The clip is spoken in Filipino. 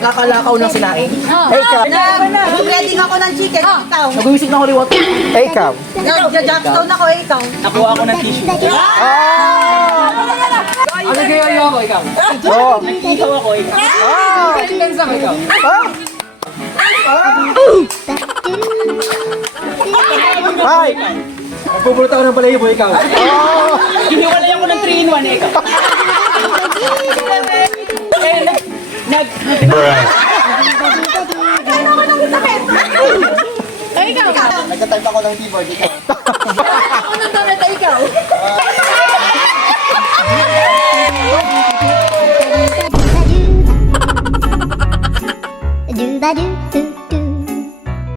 nagkakalakaw ng sinaing. Ikaw. Nag-wedding ako ng chicken. Ikaw. Nag-uwisig ng holy water. Ikaw. Nag-jackstone ako. Ikaw. Nakuha ako ng tissue. Ano gaya ako, ikaw? Oh. Ikaw ako, ikaw. Ikaw. Ay. Nagpupulot ako ng balahibo, ikaw. Hiniwalay ako ng 3-in-1, ikaw. Nagtatype ako ng keyboard. Ikaw. Ako nang damit ay ikaw. Do ba do